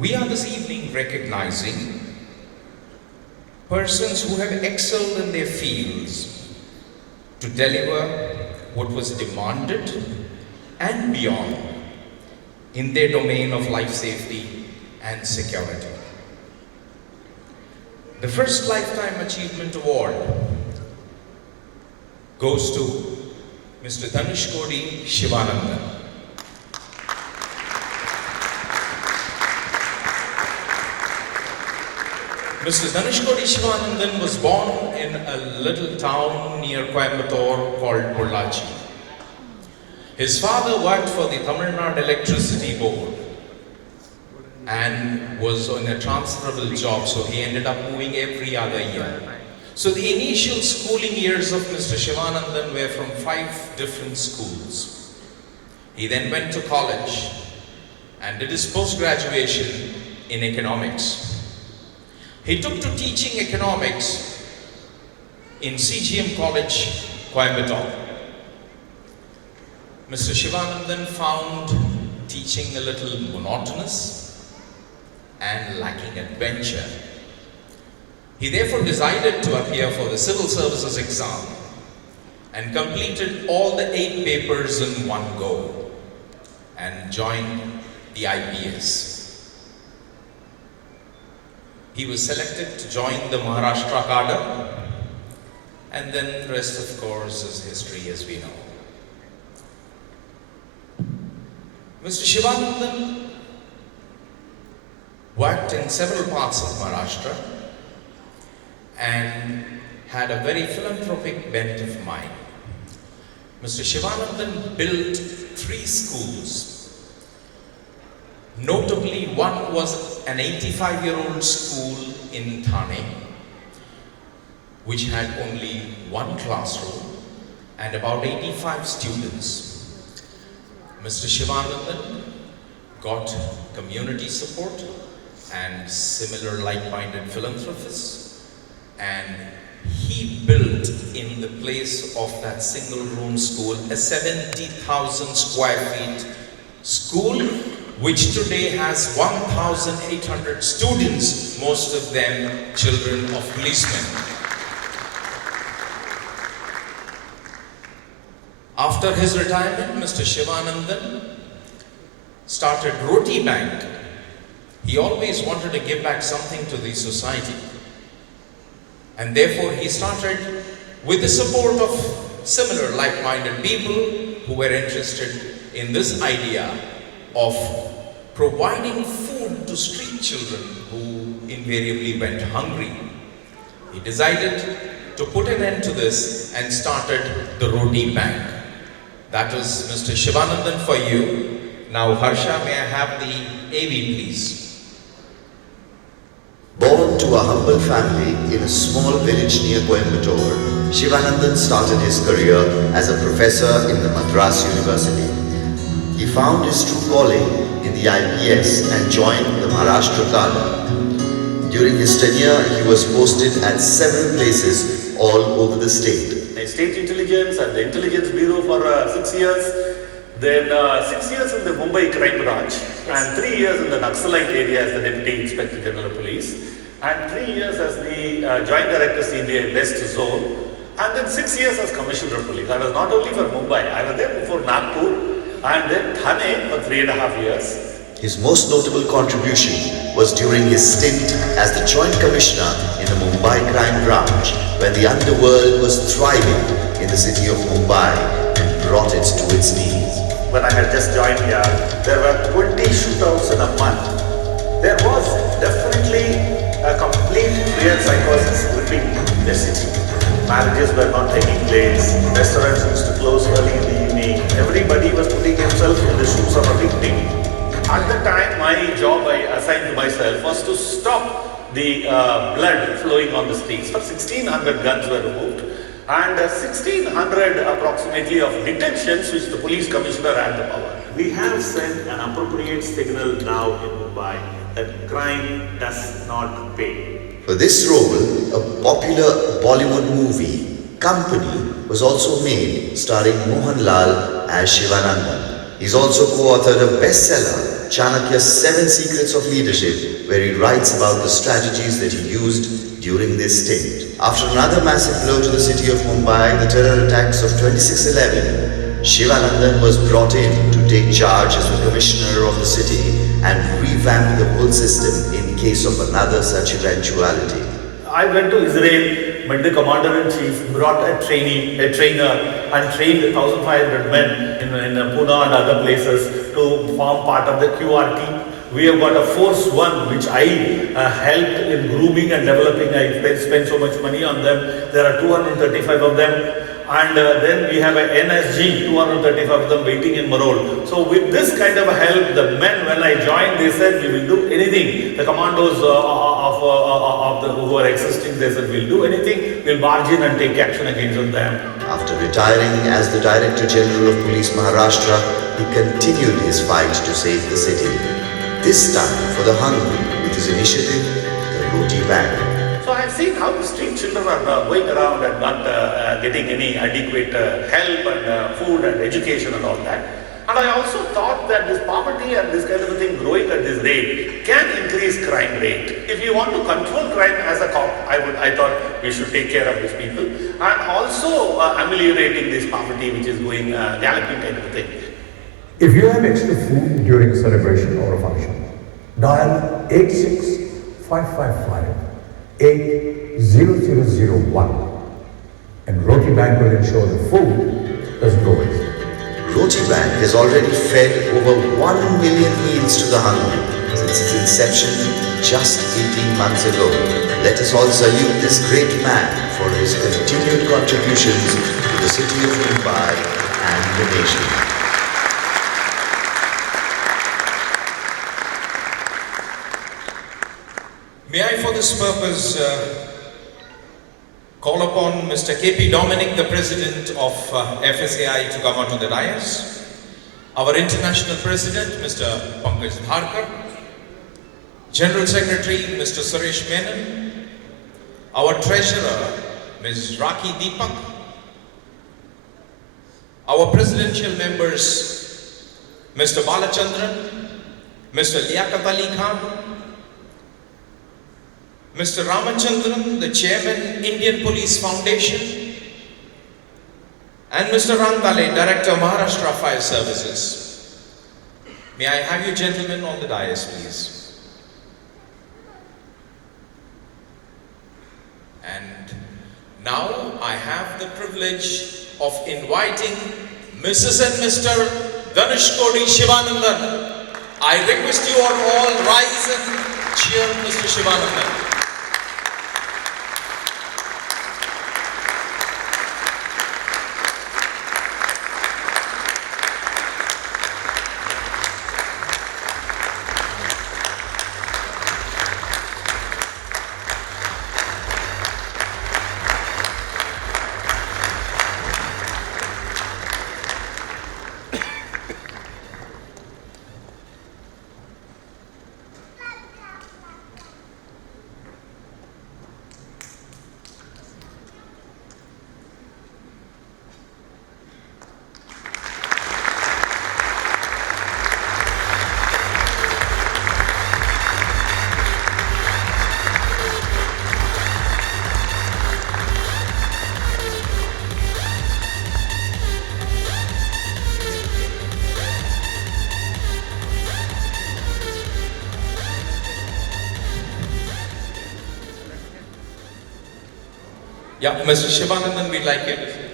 We are this evening recognizing persons who have excelled in their fields to deliver what was demanded and beyond in their domain of life safety and security. The first Lifetime Achievement Award goes to Mr. Dhanishkodi Shivanandan. Mr. Dhanishkodi Shivanandan was born in a little town near Coimbatore called Pollachi. His father worked for the Tamil Nadu Electricity Board and was on a transferable job, so he ended up moving every other year. So the initial schooling years of Mr. Shivanandan were from 5 different schools. He then went to college and did his post-graduation in economics. He took to teaching economics in CGM College, Coimbatore. Mr. Shivanandan found teaching a little monotonous and lacking adventure. He therefore decided to appear for the civil services exam and completed all the 8 papers in one go and joined the IPS. He was selected to join the Maharashtra cadre, and then the rest, of course, is history as we know. Mr. Shivanandan worked in several parts of Maharashtra and had a very philanthropic bent of mind. Mr. Shivanandan built 3 schools. Notably, one was an 85-year-old school in Thane, which had only 1 classroom and about 85 students. Mr. Shivanandan got community support and similar like-minded philanthropists, and he built in the place of that single-room school a 70,000 square feet school, which today has 1,800 students, most of them children of policemen. After his retirement, Mr. Shivanandan started Roti Bank. He always wanted to give back something to the society. And therefore he started with the support of similar like-minded people who were interested in this idea of providing food to street children who invariably went hungry. He decided to put an end to this and started the Roti Bank. That was Mr. Shivanandan for you. Now Harsha, may I have the AV please? Born to a humble family in a small village near Coimbatore, Shivanandan started his career as a professor in the Madras University. He found his true calling in the IPS and joined the Maharashtra cadre. During his tenure, he was posted at several places all over the state. State Intelligence and the Intelligence Bureau for 6 years, then 6 years in the Mumbai Crime Branch, and 3 years in the Naxalite area as the Deputy Inspector General of Police, and 3 years as the Joint Director CBI West Zone, and then 6 years as Commissioner of Police. I was not only for Mumbai, I was there before Nagpur, and then Thane for 3.5 years. His most notable contribution was during his stint as the Joint Commissioner in the Mumbai Crime Branch, when the underworld was thriving in the city of Mumbai and brought it to its knees. When I had just joined here, there were 20 shootouts in a month. There was definitely a complete fear psychosis gripping the city. Marriages were not taking place, restaurants used to close early in the evening, everybody was putting himself in the shoes of a victim. At the time, my job I assigned to myself was to stop the blood flowing on the streets. 1,600 guns were removed and 1,600 approximately of detentions which the police commissioner had the power. We have sent an appropriate signal now in Mumbai that crime does not pay. For this role, a popular Bollywood movie, Company, was also made, starring Mohanlal as Shivanandan. He's also co-authored a bestseller Chanakya's 7 Secrets of Leadership, where he writes about the strategies that he used during this stint. After another massive blow to the city of Mumbai, the terror attacks of 26/11, Sivanandan was brought in to take charge as the commissioner of the city and revamp the whole system in case of another such eventuality. I went to Israel, met the commander-in-chief, brought a trainer and trained 1,500 men in Pune and other places to form part of the QR team. We have got a Force One, which I helped in grooming and developing. I spent so much money on them. There are 235 of them. And then we have a NSG, 235 of them waiting in Marol. So with this kind of help, the men, when I joined, they said, we will do anything. The commandos who are existing, they said, we'll do anything. We'll barge in and take action against them. After retiring as the Director General of Police Maharashtra, he continued his fight to save the city. This time for the hungry with his initiative, the Roti Bank. So I have seen how the street children are going around and not getting any adequate help and food and education and all that. And I also thought that this poverty and this kind of a thing growing at this rate can increase crime rate. If you want to control crime as a cop, I thought we should take care of these people and also ameliorating this poverty which is going galloping kind of a thing. If you have extra food during a celebration or a function, dial 86555 80001 and Roti Bank will ensure the food doesn't go waste. Roti Bank has already fed over 1 million meals to the hungry since its inception just 18 months ago. Let us all salute this great man for his continued contributions to the city of Mumbai and the nation. May I for this purpose call upon Mr. K.P. Dominic, the President of FSAI, to come onto the dais. Our International President, Mr. Pankaj Dharkar. General Secretary, Mr. Suresh Menon. Our Treasurer, Ms. Raki Deepak. Our Presidential Members, Mr. Balachandran, Mr. Liaquat Ali Khan, Mr. Ramachandran, the Chairman, Indian Police Foundation, and Mr. Randale, Director, Maharashtra Fire Services. May I have you gentlemen on the dais, please. And now I have the privilege of inviting Mrs. and Mr. Dhanushkodi Sivanandan. I request you all rise and cheer Mr. Sivanandan. Yeah, Mr. Sivanandan, we'd like you to say.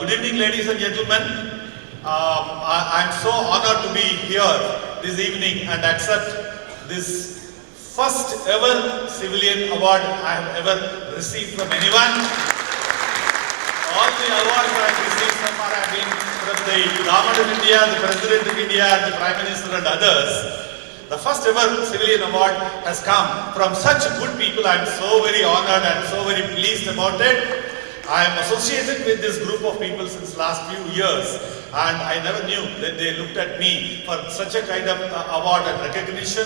Good evening, ladies and gentlemen. I'm so honored to be here this evening and accept this first ever civilian award I have ever received from anyone. All the awards I have received so far have been from the Government of India, the President of India, the Prime Minister and others. The first ever civilian award has come from such good people. I am so very honored and so very pleased about it. I am associated with this group of people since last few years and I never knew that they looked at me for such a kind of award and recognition.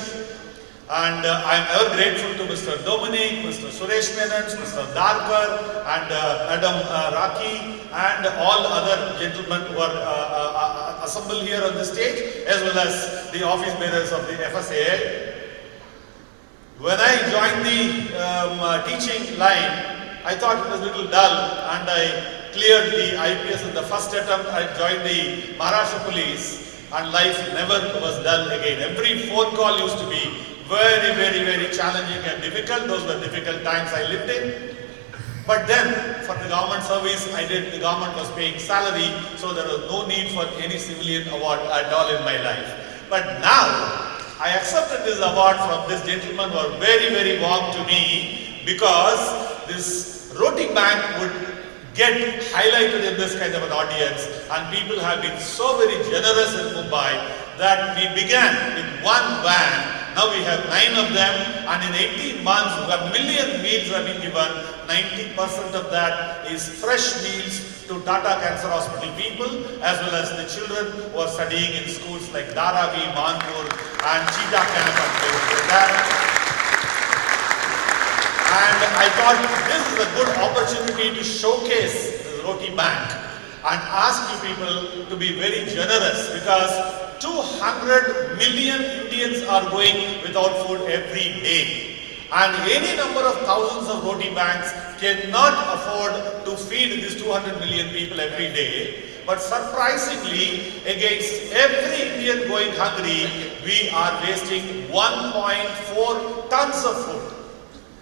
And I am ever grateful to Mr. Dominic, Mr. Suresh Menon, Mr. Darkar, and Madam Raki, and all other gentlemen who are assembled here on the stage, as well as the office bearers of the FSAA. When I joined the teaching line, I thought it was a little dull, and I cleared the IPS in the first attempt. I joined the Maharashtra Police, and life never was dull again. Every phone call used to be very, very, very challenging and difficult. Those were difficult times I lived in. But then, for the government service, the government was paying salary, so there was no need for any civilian award at all in my life. But now, I accepted this award from this gentleman who are very, very warm to me, because this Roti Bank would get highlighted in this kind of an audience, and people have been so very generous in Mumbai that we began with one van. Now we have 9 of them, and in 18 months, 1 million meals have been given. 90% of that is fresh meals to Tata Cancer Hospital people, as well as the children who are studying in schools like Dharavi, Manpur, and Cheetah Camp and places like that. And I thought this is a good opportunity to showcase the Roti Bank and ask you people to be very generous, because 200 million Indians are going without food every day. And any number of thousands of Roti Banks cannot afford to feed these 200 million people every day. But surprisingly, against every Indian going hungry, we are wasting 1.4 tons of food.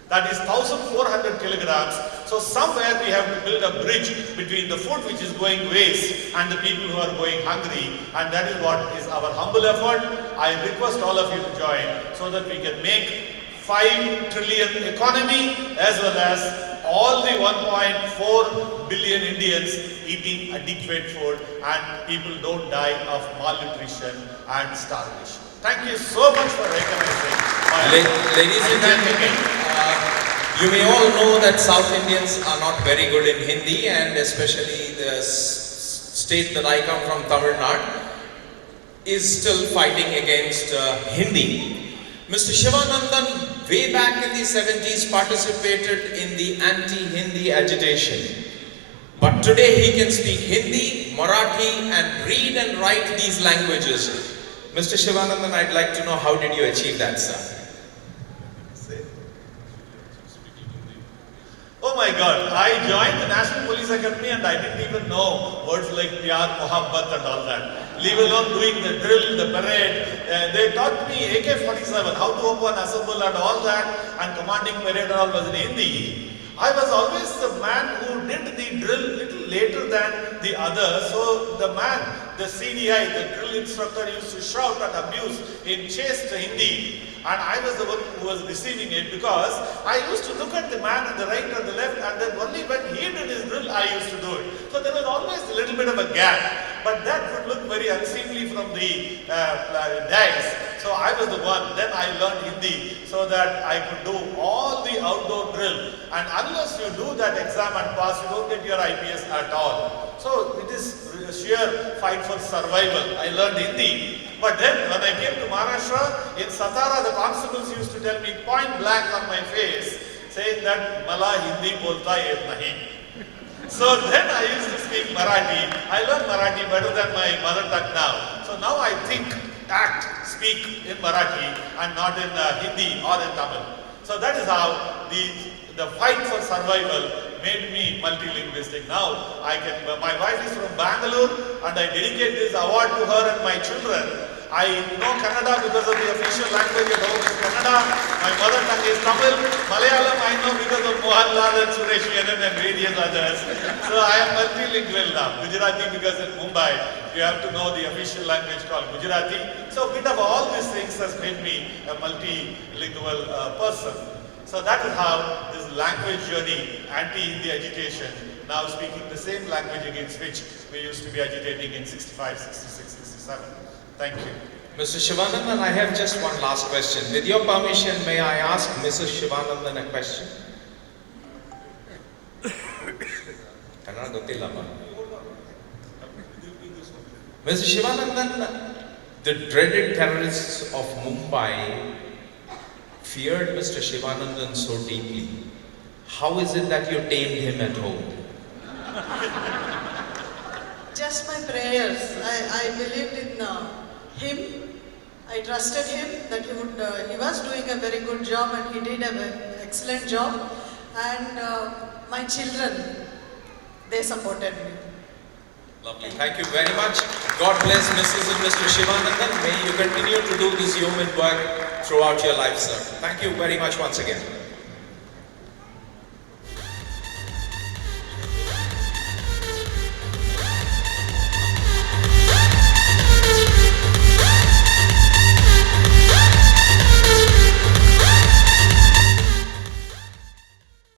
That is 1,400 kilograms. So somewhere we have to build a bridge between the food which is going waste and the people who are going hungry. And that is what is our humble effort. I request all of you to join so that we can make 5 trillion economy, as well as all the 1.4 billion Indians eating adequate food, and people don't die of malnutrition and starvation. Thank you so much for recognizing. Ladies and gentlemen, you may all know that South Indians are not very good in Hindi, and especially the state that I come from, Tamil Nadu, is still fighting against Hindi. Mr. Shivanandan, way back in the 70s, participated in the anti-Hindi agitation. But today he can speak Hindi, Marathi, and read and write these languages. Mr. Shivanandan, I'd like to know, how did you achieve that, sir? Oh my God, I joined the National Police Academy and I didn't even know words like Pyar, Mohabbat and all that. Leave alone doing the drill, the parade. They taught me AK-47, how to open, assemble and all that, and commanding parade and all was in Hindi. I was always the man who did the drill little later than the others. So the man, the CDI, the drill instructor, used to shout and abuse in chaste Hindi. And I was the one who was receiving it, because I used to look at the man on the right and the left, and then only when he did his drill, I used to do it. So there was always a little bit of a gap, but that would look very unseemly from the dais. So I was the one. Then I learned Hindi so that I could do all the outdoor drill. And unless you do that exam and pass, you don't get your IPS at all. So it is sheer fight for survival. I learned Hindi. But then when I came to Maharashtra, in Satara, the constables used to tell me point blank on my face, saying that Mala Hindi bolta yet nahi. So then I used to speak Marathi. I learned Marathi better than my mother tongue now. So now I think, act, speak in Marathi and not in Hindi or in Tamil. So that is how the fight for survival made me multilingualistic. Now my wife is from Bangalore and I dedicate this award to her and my children. I know Kannada because of the official language at home is Kannada. My mother tongue is Tamil. Malayalam I know because of Mohanlal and Suresh Menon and various others. So I am multilingual now. Gujarati because in Mumbai you have to know the official language called Gujarati. So a bit of all these things has made me a multilingual person. So that is how this language journey, anti-Hindi agitation, now speaking the same language against which we used to be agitating in 65, 66, 67. Thank you. Mr. Shivanandan, I have just one last question. With your permission, may I ask Mrs. Shivanandan a question? Mr. Shivanandan, the dreaded terrorists of Mumbai feared Mr. Shivanandan so deeply, how is it that you tamed him at home? Just my prayers. I believed in him. I trusted him that he was doing a very good job and he did an excellent job. And my children, they supported me. Lovely. Thank you very much. God bless Mrs. and Mr. Shivanandan. May you continue to do this yeoman work throughout your life, sir. Thank you very much once again.